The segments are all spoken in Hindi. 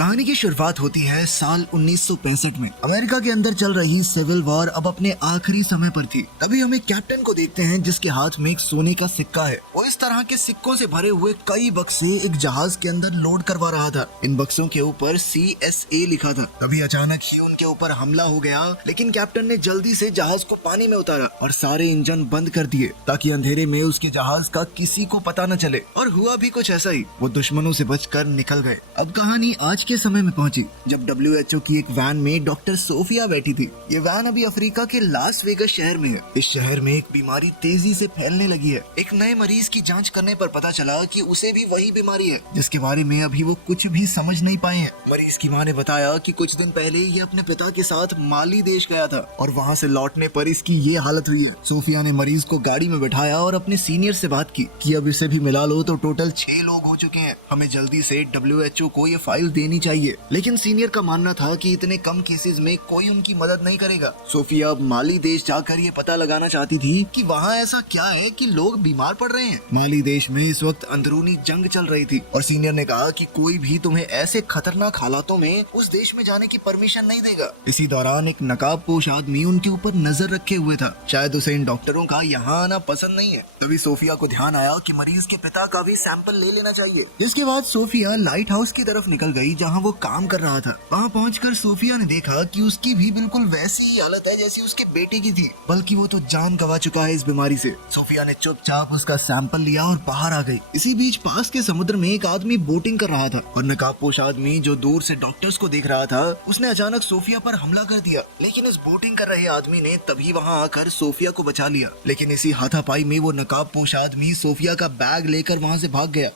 कहानी की शुरुआत होती है साल 1965 में। अमेरिका के अंदर चल रही सिविल वॉर अब अपने आखिरी समय पर थी। तभी हम एक कैप्टन को देखते हैं जिसके हाथ में एक सोने का सिक्का है। वो इस तरह के सिक्कों से भरे हुए कई बक्से एक जहाज के अंदर लोड करवा रहा था। इन बक्सों के ऊपर CSA लिखा था। तभी अचानक ही उनके ऊपर हमला हो गया, लेकिन कैप्टन ने जल्दी से जहाज को पानी में उतारा और सारे इंजन बंद कर दिए ताकि अंधेरे में उसके जहाज का किसी को पता न चले। और हुआ भी कुछ ऐसा ही, वो दुश्मनों से बचकर निकल गए। अब कहानी आज के समय में पहुंची जब WHO की एक वैन में डॉक्टर सोफिया बैठी थी। ये वैन अभी अफ्रीका के लास वेगस शहर में है। इस शहर में एक बीमारी तेजी से फैलने लगी है। एक नए मरीज की जांच करने पर पता चला कि उसे भी वही बीमारी है जिसके बारे में अभी वो कुछ भी समझ नहीं पाए हैं। मरीज की मां ने बताया कि कुछ दिन पहले ये अपने पिता के साथ माली देश गया था और वहाँ से लौटने पर इसकी ये हालत हुई है। सोफिया ने मरीज को गाड़ी में बैठाया और अपने सीनियर से बात की कि अब इसे भी मिला लो तो टोटल 6 लोग हो चुके हैं। हमें जल्दी से WHO को ये फाइल देनी चाहिए। लेकिन सीनियर का मानना था कि इतने कम केसेस में कोई उनकी मदद नहीं करेगा। सोफिया अब माली देश जाकर ये पता लगाना चाहती थी कि वहाँ ऐसा क्या है कि लोग बीमार पड़ रहे हैं। माली देश में इस वक्त अंदरूनी जंग चल रही थी और सीनियर ने कहा कि कोई भी तुम्हें ऐसे खतरनाक हालातों में उस देश में जाने की परमिशन नहीं देगा। इसी दौरान एक नकाबपोश आदमी उनके ऊपर नजर रखे हुए था। शायद उसे इन डॉक्टरों का यहाँ आना पसंद नहीं है। तभी सोफिया को ध्यान आया कि मरीज के पिता का भी सैंपल ले लेना चाहिए। जिसके बाद सोफिया लाइट हाउस की तरफ निकल गई जहाँ वो काम कर रहा था। वहाँ पहुंचकर सोफिया ने देखा कि उसकी भी बिल्कुल वैसी ही हालत है जैसी उसके बेटे की थी, बल्कि वो तो जान गंवा चुका है इस बीमारी से। सोफिया ने चुपचाप उसका सैंपल लिया और बाहर आ गई। इसी बीच पास के समुद्र में एक आदमी बोटिंग कर रहा था और नकाबपोश आदमी जो दूर से डॉक्टर्स को देख रहा था, उसने अचानक सोफिया पर हमला कर दिया। लेकिन उस बोटिंग कर रहे आदमी ने तभी वहाँ आकर सोफिया को बचा लिया। लेकिन इसी हाथापाई में वो नकाबपोश आदमी सोफिया का बैग लेकर वहाँ से भाग गया।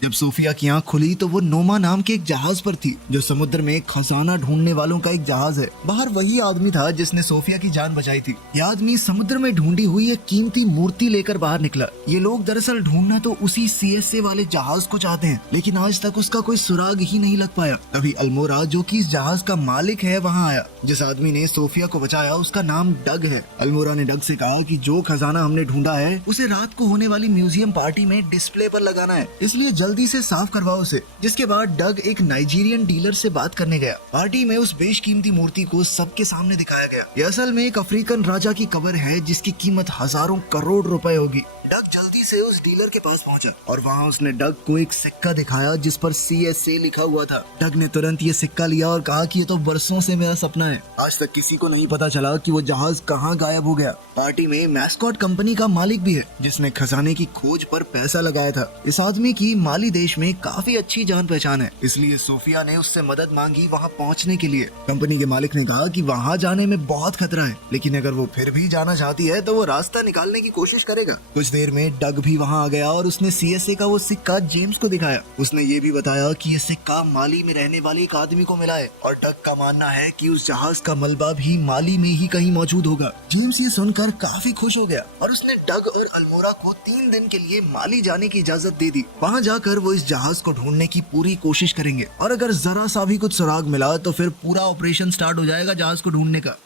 जब सोफिया की आंख खुली तो वो नोमा नाम के एक जहाज पर थी जो समुद्र में खजाना ढूंढने वालों का एक जहाज है। बाहर वही आदमी था जिसने सोफिया की जान बचाई थी। यह आदमी समुद्र में ढूंढी हुई एक कीमती मूर्ति लेकर बाहर निकला। ये लोग दरअसल ढूंढना तो उसी CSA वाले जहाज को चाहते हैं, लेकिन आज तक उसका कोई सुराग ही नहीं लग पाया। तभी अल्मोरा जो कि इस जहाज का मालिक है वहाँ आया। जिस आदमी ने सोफिया को बचाया उसका नाम डग है। अल्मोरा ने डग से कहा कि जो खजाना हमने ढूंढा है उसे रात को होने वाली म्यूजियम पार्टी में डिस्प्ले पर लगाना है, इसलिए जल्दी से साफ करवाओ उसे। जिसके बाद डग एक नाइजीरियन डीलर से बात करने गया। पार्टी में उस बेशकीमती मूर्ति को सबके सामने दिखाया गया। ये असल में एक अफ्रीकन राजा की कब्र है जिसकी कीमत हजारों करोड़ रुपए होगी। डग जल्दी से उस डीलर के पास पहुंचा और वहाँ उसने डग को एक सिक्का दिखाया जिस पर CSA लिखा हुआ था। डग ने तुरंत ये सिक्का लिया और कहा कि ये तो बरसों से मेरा सपना है। आज तक किसी को नहीं पता चला कि वो जहाज कहाँ गायब हो गया। पार्टी में मैस्कॉट कंपनी का मालिक भी है जिसने खजाने की खोज पर पैसा लगाया था। इस आदमी की माली देश में काफी अच्छी जान पहचान है, इसलिए सोफिया ने उससे मदद मांगी वहाँ पहुँचने के लिए। कंपनी के मालिक ने कहा कि वहाँ जाने में बहुत खतरा है, लेकिन अगर वो फिर भी जाना चाहती है तो वो रास्ता निकालने की कोशिश करेगा। कुछ देर में डग भी वहाँ आ गया और उसने CSA का वो सिक्का जेम्स को दिखाया। उसने ये भी बताया कि ये सिक्का माली में रहने वाले एक आदमी को मिला है और डग का मानना है कि उस जहाज का मलबा भी माली में ही कहीं मौजूद होगा। जेम्स ये सुनकर काफी खुश हो गया और उसने डग और अल्मोरा को 3 दिन के लिए माली जाने की इजाजत दे दी। वहाँ जाकर वो इस जहाज को ढूंढने की पूरी कोशिश करेंगे और अगर जरा सा भी कुछ सुराग मिला तो फिर पूरा ऑपरेशन स्टार्ट हो जाएगा जहाज को ढूंढने का।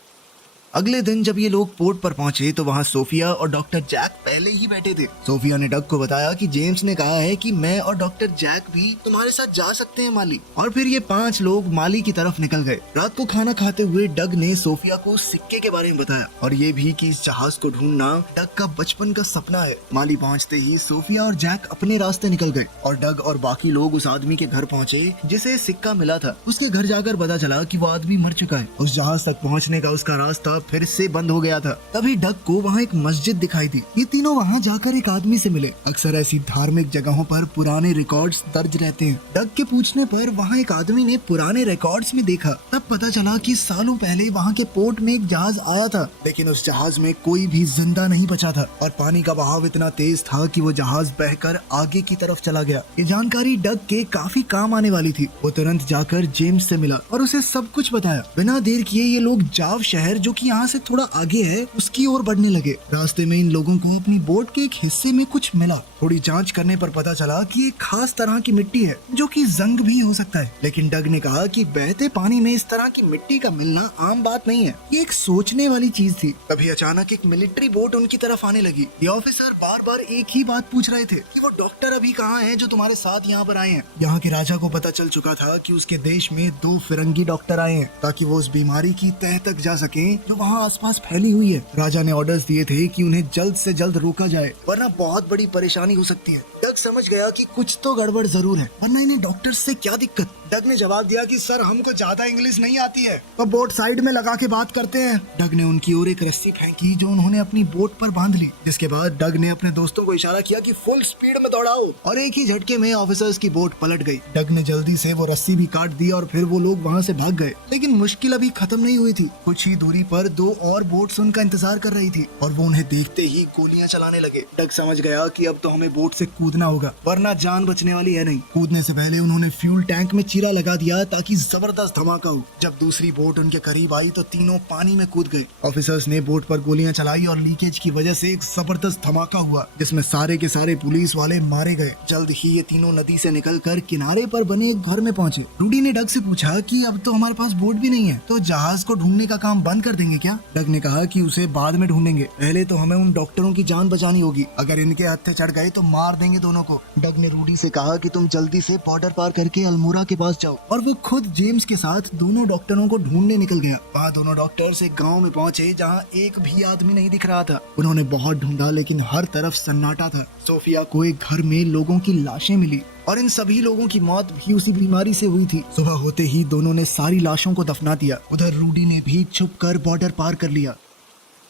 अगले दिन जब ये लोग पोर्ट पर पहुंचे तो वहाँ सोफिया और डॉक्टर जैक पहले ही बैठे थे। सोफिया ने डग को बताया कि जेम्स ने कहा है कि मैं और डॉक्टर जैक भी तुम्हारे साथ जा सकते हैं माली। और फिर ये 5 लोग माली की तरफ निकल गए। रात को खाना खाते हुए डग ने सोफिया को सिक्के के बारे में बताया और ये भी कि इस जहाज को ढूंढना डग का बचपन का सपना है। माली पहुँचते ही सोफिया और जैक अपने रास्ते निकल गए और डग और बाकी लोग उस आदमी के घर पहुँचे जिसे सिक्का मिला था। उसके घर जाकर पता चला कि वो आदमी मर चुका है। उस जहाज तक पहुँचने का उसका रास्ता फिर से बंद हो गया था। तभी डग को वहाँ एक मस्जिद दिखाई दी। ये तीनों वहाँ जाकर एक आदमी से मिले। अक्सर ऐसी धार्मिक जगहों पर पुराने रिकॉर्ड्स दर्ज रहते हैं। डग के पूछने पर वहाँ एक आदमी ने पुराने रिकॉर्ड्स भी देखा। तब पता चला कि सालों पहले वहाँ के पोर्ट में एक जहाज आया था, लेकिन उस जहाज में कोई भी जिंदा नहीं बचा था और पानी का बहाव इतना तेज था कि वो जहाज बहकर आगे की तरफ चला गया। ये जानकारी डग के काफी काम आने वाली थी। वो तुरंत जाकर जेम्स से मिला और उसे सब कुछ बताया। बिना देर किए ये लोग जाव शहर जो कि यहाँ से थोड़ा आगे है उसकी ओर बढ़ने लगे। रास्ते में इन लोगों को अपनी बोट के एक हिस्से में कुछ मिला। थोड़ी जांच करने पर पता चला कि एक खास तरह की मिट्टी है जो कि जंग भी हो सकता है। लेकिन डग ने कहा कि बहते पानी में इस तरह की मिट्टी का मिलना आम बात नहीं है, ये एक सोचने वाली चीज थी। तभी अचानक एक मिलिट्री बोट उनकी तरफ आने लगी। ये ऑफिसर बार बार एक ही बात पूछ रहे थे कि वो डॉक्टर अभी कहाँ हैं जो तुम्हारे साथ यहाँ पर आए हैं। यहाँ के राजा को पता चल चुका था कि उसके देश में 2 फिरंगी डॉक्टर आए हैं ताकि वो उस बीमारी की तह तक जा सके जो वहाँ आसपास फैली हुई है। राजा ने ऑर्डर्स दिए थे कि उन्हें जल्द से जल्द रोका जाए वरना बहुत बड़ी परेशानी हो सकती है। डग समझ गया कि कुछ तो गड़बड़ जरूर है, वरना इन्हें डॉक्टर्स से क्या दिक्कत। डग ने जवाब दिया कि सर हमको ज्यादा इंग्लिश नहीं आती है, तो बोट साइड में लगा के बात करते हैं। डग ने उनकी ओर एक रस्सी फेंकी जो उन्होंने अपनी बोट पर बांध ली, जिसके बाद डग ने अपने दोस्तों को इशारा किया कि फुल स्पीड में दौड़ाओ, और एक ही झटके में ऑफिसर्स की बोट पलट गई। डग ने जल्दी से वो रस्सी भी काट दी और फिर वो लोग वहाँ से भाग गए। लेकिन मुश्किल अभी खत्म नहीं हुई थी। कुछ ही दूरी पर 2 और बोट्स उनका इंतजार कर रही थी और वो उन्हें देखते ही गोलियां चलाने लगे। डग समझ गया कि अब तो हमें बोट से कूदना होगा वरना जान बचने वाली है नहीं। कूदने से पहले उन्होंने फ्यूल टैंक में चीरा लगा दिया ताकि जबरदस्त धमाका हो। जब दूसरी बोट उनके करीब आई तो तीनों पानी में कूद गए। ऑफिसर्स ने बोट पर गोलियां चलाई और लीकेज की वजह से एक जबरदस्त धमाका हुआ जिसमें सारे के सारे पुलिस वाले मारे गए। जल्द ही ये तीनों नदी से निकलकर किनारे पर बने एक घर में पहुंचे। रूडी ने डग से पूछा कि अब तो हमारे पास बोट भी नहीं है, तो जहाज को ढूंढने का काम बंद कर देंगे क्या? डग ने कहा कि उसे बाद में ढूंढेंगे, पहले तो हमें उन डॉक्टरों की जान बचानी होगी। अगर इनके हत्थे चढ़ गए तो मार देंगे दोनों को। डग ने रूडी से कहा कि तुम जल्दी से बॉर्डर पार करके अल्मोड़ा के पास जाओ, और वो खुद जेम्स के साथ दोनों डॉक्टरों को ढूंढने निकल गया। वहाँ दोनों डॉक्टर्स एक गांव में पहुंचे जहाँ एक भी आदमी नहीं दिख रहा था। उन्होंने बहुत ढूंढा लेकिन हर तरफ सन्नाटा था। सोफिया को एक घर में लोगों की लाशें मिली और इन सभी लोगों की मौत भी उसी बीमारी से हुई थी। सुबह होते ही दोनों ने सारी लाशों को दफना दिया। उधर रूडी ने भी छुपकर बॉर्डर पार कर लिया।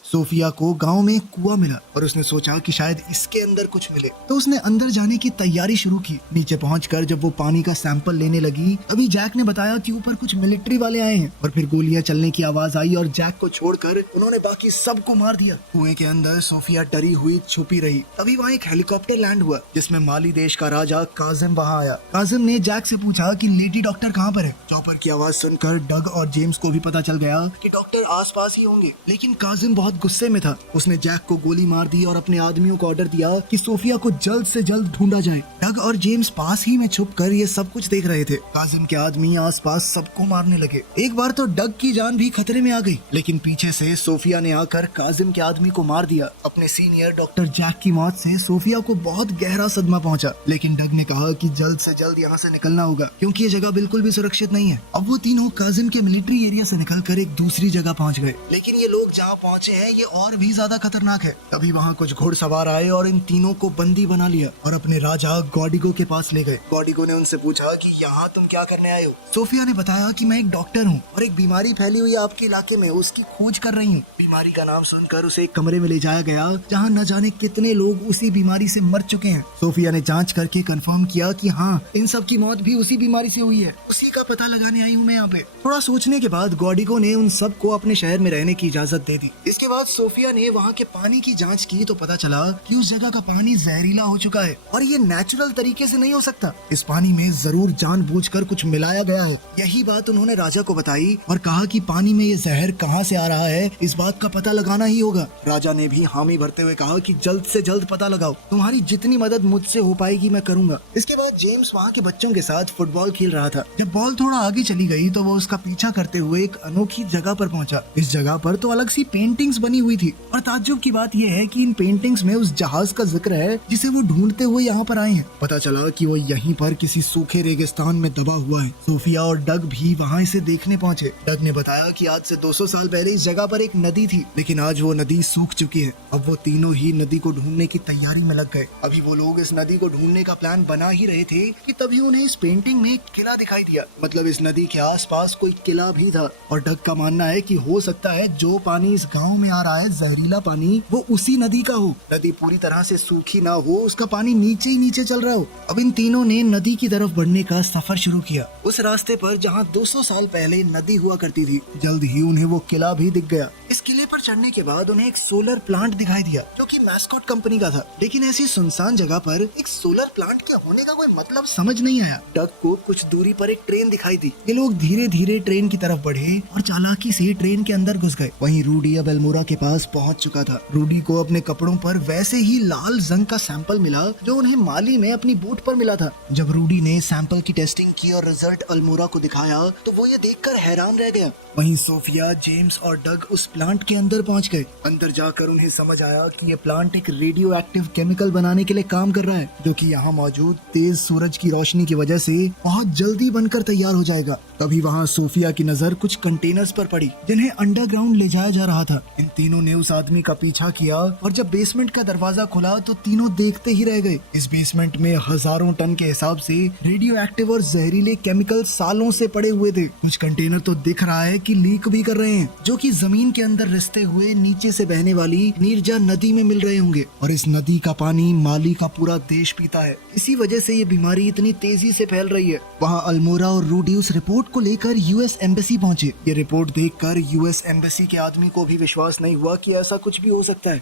सोफिया को गांव में एक कुआं मिला और उसने सोचा कि शायद इसके अंदर कुछ मिले, तो उसने अंदर जाने की तैयारी शुरू की। नीचे पहुंचकर जब वो पानी का सैंपल लेने लगी तभी जैक ने बताया कि ऊपर कुछ मिलिट्री वाले आए हैं, और फिर गोलियां चलने की आवाज आई और जैक को छोड़कर उन्होंने बाकी सबको मार दिया। कुएं के अंदर सोफिया डरी हुई छुपी रही। तभी वहाँ एक हेलीकॉप्टर लैंड हुआ जिसमें माली देश का राजा काजिम वहाँ आया। काजिम ने जैक से पूछा कि लेडी डॉक्टर कहाँ पर है। चॉपर की आवाज सुनकर डग और जेम्स को भी पता चल गया कि डॉक्टर आसपास ही होंगे, लेकिन काजिम बहुत गुस्से में था। उसने जैक को गोली मार दी और अपने आदमियों को ऑर्डर दिया कि सोफिया को जल्द से जल्द ढूंढा जाए। डग और जेम्स पास ही में छुपकर ये सब कुछ देख रहे थे। काजिम के आदमी आसपास सबको मारने लगे। एक बार तो डग की जान भी खतरे में आ गई, लेकिन पीछे से सोफिया ने आकर काजिम के आदमी को मार दिया। अपने सीनियर डॉक्टर जैक की मौत से सोफिया को बहुत गहरा सदमा पहुंचा, लेकिन डग ने कहा कि जल्द से जल्द यहाँ से निकलना होगा क्योंकि ये जगह बिल्कुल भी सुरक्षित नहीं है। अब वो तीनों काजिम के मिलिट्री एरिया से निकलकर एक दूसरी जगह पहुंच गए, लेकिन ये लोग जहाँ पहुंचे हैं ये और भी ज्यादा खतरनाक है। तभी वहाँ कुछ घुड़सवार आए और इन तीनों को बंदी बना लिया और अपने राजा गॉडिगो के पास ले गए। गॉडिगो ने उनसे पूछा कि यहाँ तुम क्या करने आए हो? सोफिया ने बताया कि मैं एक डॉक्टर हूँ और एक बीमारी फैली हुई है आपके इलाके में, उसकी खोज कर रही हूँ। बीमारी का नाम सुनकर उसे एक कमरे में ले जाया गया जहाँ न जाने कितने लोग उसी बीमारी से मर चुके हैं। सोफिया ने जाँच करके कंफर्म किया कि हाँ, इन सब की मौत भी उसी बीमारी से हुई है। उसी का पता लगाने आई हूँ मैं यहाँ पे। थोड़ा सोचने के बाद गॉडिगो ने उन सबको अपने शहर में रहने की इजाजत दे दी। इसके बाद सोफिया ने वहाँ के पानी की जांच की तो पता चला कि उस जगह का पानी जहरीला हो चुका है और ये नेचुरल तरीके से नहीं हो सकता। इस पानी में जरूर जानबूझकर कुछ मिलाया गया है। यही बात उन्होंने राजा को बताई और कहा कि पानी में ये जहर कहाँ से आ रहा है, इस बात का पता लगाना ही होगा। राजा ने भी हामी भरते हुए कहा कि जल्द से जल्द पता लगाओ, तुम्हारी जितनी मदद मुझसे हो पाएगी मैं करूंगा। इसके बाद जेम्स वहाँ के बच्चों के साथ फुटबॉल खेल रहा था। जब बॉल थोड़ा आगे चली गई तो वो उसका पीछा करते हुए एक अनोखी जगह पर पहुंचा। इस जगह पर तो अलग सी पेंटिंग्स बनी हुई थी और ताज्जुब की बात यह है कि इन पेंटिंग्स में उस जहाज का जिक्र है जिसे वो ढूंढते हुए यहाँ पर आए हैं। पता चला कि वो यहीं पर किसी सूखे रेगिस्तान में दबा हुआ है। सोफिया और डग भी वहाँ इसे देखने पहुँचे। डग ने बताया कि आज से 200 साल पहले इस जगह पर एक नदी थी, लेकिन आज वो नदी सूख चुकी है। अब वो तीनों ही नदी को ढूंढने की तैयारी में लग गए। अभी वो लोग इस नदी को ढूंढने का प्लान बना ही रहे थे कि तभी उन्हें इस पेंटिंग में एक किला दिखाई दिया। मतलब इस नदी के आसपास कोई किला भी था और डग का मानना है कि हो सकता है जो पानी इस गाँव में आ रहा है जहरीला पानी वो उसी नदी का हो, नदी पूरी तरह से सूखी ना हो, उसका पानी नीचे ही नीचे चल रहा हो। अब इन तीनों ने नदी की तरफ बढ़ने का सफर शुरू किया, उस रास्ते पर जहाँ 200 साल पहले नदी हुआ करती थी। जल्द ही उन्हें वो किला भी दिख गया। इस किले पर चढ़ने के बाद उन्हें एक सोलर प्लांट दिखाई दिया जो कि मैस्कॉट कंपनी का था। लेकिन ऐसी सुनसान जगह पर एक सोलर प्लांट के होने का कोई मतलब समझ नहीं आया। डग को कुछ दूरी पर एक ट्रेन दिखाई दी। ये लोग धीरे धीरे ट्रेन की तरफ बढ़े और चालाकी से ट्रेन के अंदर घुस गए। वहीं रूडी अब अल्मोड़ा के पास पहुंच चुका था। रूडी को अपने कपड़ों पर वैसे ही लाल जंग का सैंपल मिला जो उन्हें माली में अपनी बोट पर मिला था। जब रूडी ने सैंपल की टेस्टिंग की और रिजल्ट अल्मोड़ा को दिखाया तो वो ये देखकर हैरान रह गया। वहीं सोफिया, जेम्स और डग उस प्लांट के अंदर पहुंच गए। अंदर जाकर उन्हें समझ आया कि ये प्लांट एक रेडियो एक्टिव केमिकल बनाने के लिए काम कर रहा है जो कि यहाँ मौजूद तेज सूरज की रोशनी की वजह से बहुत जल्दी बनकर तैयार हो जाएगा। तभी वहाँ सोफिया की नजर कुछ कंटेनर्स पर पड़ी जिन्हें अंडरग्राउंड ले जाया जा रहा था। इन तीनों ने उस आदमी का पीछा किया और जब बेसमेंट का दरवाजा खुला तो तीनों देखते ही रह गए। इस बेसमेंट में हजारों टन के हिसाब से रेडियो एक्टिव और जहरीले केमिकल सालों से पड़े हुए थे। कुछ कंटेनर तो दिख रहा है कि लीक भी कर रहे हैं जो कि जमीन के अंदर रिसते हुए नीचे से बहने वाली नीरजा नदी में मिल रहे होंगे। और इस नदी का पानी माली का पूरा देश पीता है। इसी वजह से ये बीमारी इतनी तेजी से फैल रही है। वहाँ अल्मोड़ा और रूडी उस रिपोर्ट को लेकर यूएस एम्बेसी पहुंचे। ये रिपोर्ट देखकर यूएस एम्बेसी के आदमी को भी विश्वास नहीं हुआ कि ऐसा कुछ भी हो सकता है।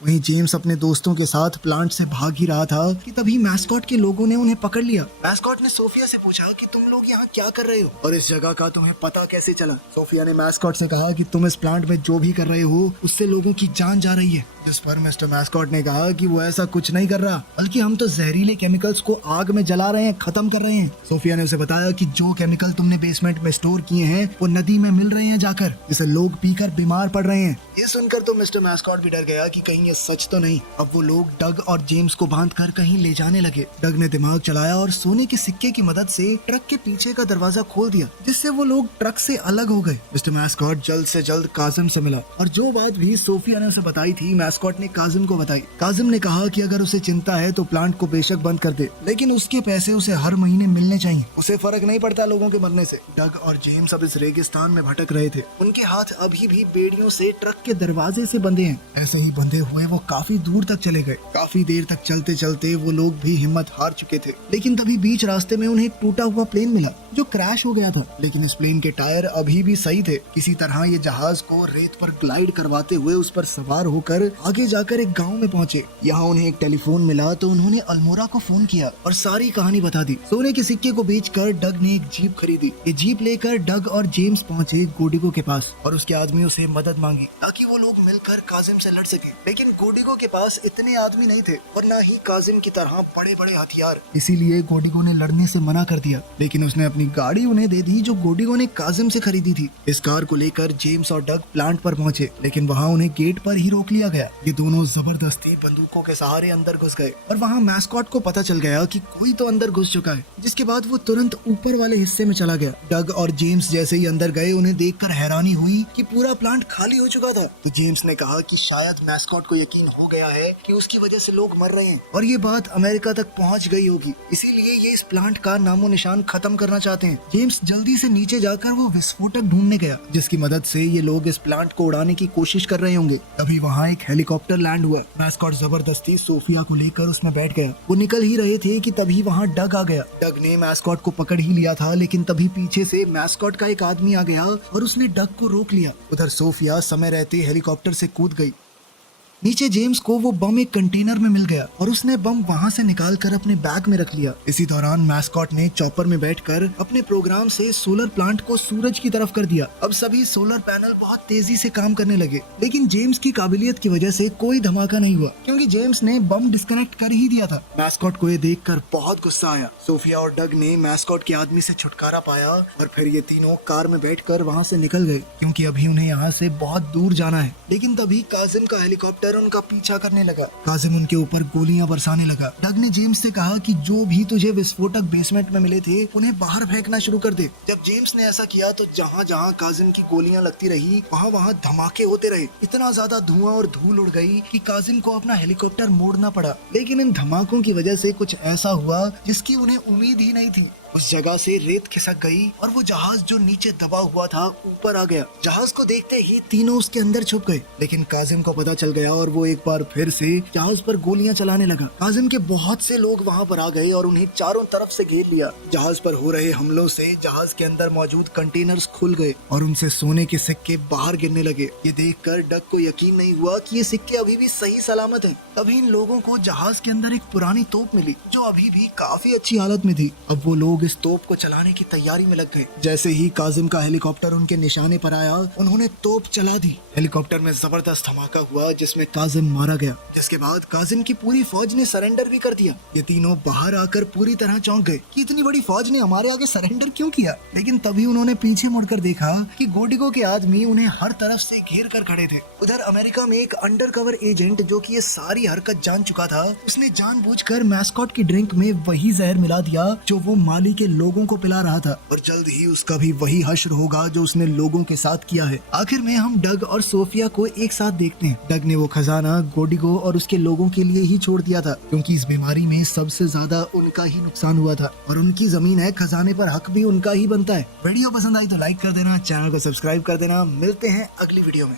वहीं जेम्स अपने दोस्तों के साथ प्लांट से भाग ही रहा था कि तभी मैस्कॉट के लोगों ने उन्हें पकड़ लिया। मैस्कॉट ने सोफिया से पूछा कि तुम लोग यहाँ क्या कर रहे हो और इस जगह का तुम्हें पता कैसे चला। सोफिया ने मैस्कॉट से कहा कि तुम इस प्लांट में जो भी कर रहे हो उससे लोगों की जान जा रही है। जिस पर मिस्टर मैस्कॉट ने कहा कि वो ऐसा कुछ नहीं कर रहा, बल्कि हम तो जहरीले केमिकल्स को आग में जला रहे हैं, खत्म कर रहे हैं। सोफिया ने उसे बताया कि जो केमिकल तुमने बेसमेंट में स्टोर किए हैं वो नदी में मिल रहे हैं जाकर, जिसे लोग पीकर बीमार पड़ रहे हैं। ये सुनकर तो मिस्टर मैस्कॉट भी डर गया कि कहीं ये सच तो नहीं। अब वो लोग डग और जेम्स को बांधकर कहीं ले जाने लगे। डग ने दिमाग चलाया और सोने के सिक्के की मदद से ट्रक के पीछे का दरवाजा खोल दिया, जिससे वो लोग ट्रक से अलग हो गए। मिस्टर मैस्कॉट जल्द से जल्द काजिम से मिला और जो बात भी सोफिया ने उसे बताई थी मैस्कॉट ने काजिम को बताई। काजिम ने कहा कि अगर उसे चिंता है तो प्लांट को बेशक बंद कर दे, लेकिन उसके पैसे उसे हर महीने मिलने चाहिए। उसे फर्क नहीं पड़ता लोगों के मरने से। डग और जेम्स अब इस रेगिस्तान में भटक रहे थे। उनके हाथ अभी भी बेड़ियों से ट्रक के दरवाजे से बंधे हैं। ऐसे ही बंधे हुए वो काफी दूर तक चले गए। काफी देर तक चलते चलते वो लोग भी हिम्मत हार चुके थे। लेकिन तभी बीच रास्ते में उन्हें एक टूटा हुआ प्लेन मिला जो क्रैश हो गया था। लेकिन इस प्लेन के टायर अभी भी सही थे। किसी तरह ये जहाज को रेत पर ग्लाइड करवाते हुए उस पर सवार होकर आगे जाकर एक गांव में पहुंचे। यहाँ उन्हें एक टेलीफोन मिला तो उन्होंने अल्मोड़ा को फोन किया और सारी कहानी बता दी। सोने के सिक्के को बेचकर डग ने एक जीप खरीदी। ये जीप लेकर डग और जेम्स पहुंचे गोडिगो के पास और उसके आदमियों से मदद मांगी ताकि वो लोग मिलकर काजिम से लड़ सके। लेकिन गोडिगो के पास इतने आदमी नहीं थे और न ही काजिम की तरह बड़े बड़े हथियार, इसीलिए गोडिगो ने लड़ने से मना कर दिया। लेकिन उसने अपनी गाड़ी उन्हें दे दी जो गोडिगो ने काजिम से खरीदी थी। इस कार को लेकर जेम्स और डग प्लांट पर पहुंचे, लेकिन वहाँ उन्हें गेट पर ही रोक लिया गया। ये दोनों जबरदस्ती बंदूकों के सहारे अंदर घुस गए और वहाँ मैस्कॉट को पता चल गया कि कोई तो अंदर घुस चुका है, जिसके बाद वो तुरंत ऊपर वाले हिस्से में चला गया। डग और जेम्स जैसे ही अंदर गए उन्हें देखकर हैरानी हुई कि पूरा प्लांट खाली हो चुका था। तो जेम्स ने कहा कि शायद मैस्कॉट को यकीन हो गया है कि उसकी वजह से लोग मर रहे हैं और ये बात अमेरिका तक पहुंच गई होगी, इसीलिए ये इस प्लांट का नामो निशान खत्म करना चाहते हैं। जेम्स जल्दी से नीचे जाकर वो विस्फोटक ढूंढने गया जिसकी मदद से ये लोग इस प्लांट को उड़ाने की कोशिश कर रहे होंगे। तभी वहाँ एक हेलीकॉप्टर लैंड हुआ। मैस्कॉट जबरदस्ती सोफिया को लेकर उसमें बैठ गया। वो निकल ही रहे थे कि तभी वहाँ डग आ गया। डग ने मैस्कॉट को पकड़ ही लिया था, लेकिन तभी पीछे से मैस्कॉट का एक आदमी आ गया और उसने डग को रोक लिया। उधर सोफिया समय रहते हेलीकॉप्टर से कूद गई। नीचे जेम्स को वो बम एक कंटेनर में मिल गया और उसने बम वहाँ से निकालकर अपने बैग में रख लिया। इसी दौरान मैस्कॉट ने चॉपर में बैठकर अपने प्रोग्राम से सोलर प्लांट को सूरज की तरफ कर दिया। अब सभी सोलर पैनल बहुत तेजी से काम करने लगे, लेकिन जेम्स की काबिलियत की वजह से कोई धमाका नहीं हुआ क्योंकि जेम्स ने बम डिस्कनेक्ट कर ही दिया था। मैस्कॉट को ये देखकर बहुत गुस्सा आया। सोफिया और डग ने मैस्कॉट के आदमी से छुटकारा पाया और फिर ये तीनों कार में बैठकर वहाँ से निकल गए क्योंकि अभी उन्हें यहाँ से बहुत दूर जाना है। लेकिन तभी काजिम का हेलीकॉप्टर उनका पीछा करने लगा। काजिम उनके ऊपर गोलियां बरसाने लगा। डग ने जेम्स से कहा कि जो भी तुझे विस्फोटक बेसमेंट में मिले थे उन्हें बाहर फेंकना शुरू कर दे। जब जेम्स ने ऐसा किया तो जहाँ जहाँ काजिम की गोलियां लगती रही वहाँ वहाँ धमाके होते रहे। इतना ज्यादा धुआं और धूल उड़ गई कि काजिम को अपना हेलीकॉप्टर मोड़ना पड़ा। लेकिन इन धमाकों की वजह से कुछ ऐसा हुआ जिसकी उन्हें उम्मीद ही नहीं थी। उस जगह से रेत खिसक गई और वो जहाज जो नीचे दबा हुआ था ऊपर आ गया। जहाज को देखते ही तीनों उसके अंदर छुप गए, लेकिन काजिम को पता चल गया और वो एक बार फिर से जहाज पर गोलियां चलाने लगा। काजिम के बहुत से लोग वहां पर आ गए और उन्हें चारों तरफ से घेर लिया। जहाज पर हो रहे हमलों से जहाज के अंदर मौजूद कंटेनर्स खुल गए और उनसे सोने के सिक्के बाहर गिरने लगे। ये देखकर डग को यकीन नहीं हुआ कि ये सिक्के अभी भी सही सलामत हैं। तभी इन लोगों को जहाज के अंदर एक पुरानी तोप मिली जो अभी भी काफी अच्छी हालत में थी। अब वो लोग इस तोप को चलाने की तैयारी में लग गए। जैसे ही काजिम का हेलीकॉप्टर उनके निशाने पर आया, उन्होंने तोप चला दी। हेलीकॉप्टर में जबरदस्त धमाका हुआ जिसमें काजिम मारा गया, जिसके बाद काजिम की पूरी फौज ने सरेंडर भी कर दिया। ये तीनों बाहर आकर पूरी तरह चौंक गए कि इतनी बड़ी फौज ने हमारे आगे सरेंडर क्यों किया। लेकिन तभी उन्होंने पीछे मुड़कर देखा कि गोडिगो के आदमी उन्हें हर तरफ से घेर कर खड़े थे। उधर अमेरिका में एक अंडरकवर एजेंट जो कि ये सारी हरकत जान चुका था, उसने जानबूझकर मैस्कॉट की ड्रिंक में वही जहर मिला दिया जो वो माली के लोगों को पिला रहा था, और जल्द ही उसका भी वही हश्र होगा जो उसने लोगों के साथ किया है। आखिर में हम डग और सोफिया को एक साथ देखते हैं। डग ने वो खजाना गोडिगो और उसके लोगों के लिए ही छोड़ दिया था, क्योंकि इस बीमारी में सबसे ज्यादा उनका ही नुकसान हुआ था और उनकी जमीन है, खजाने पर हक भी उनका ही बनता है। वीडियो पसंद आई तो लाइक कर देना, चैनल को सब्सक्राइब कर देना। मिलते हैं अगली वीडियो में।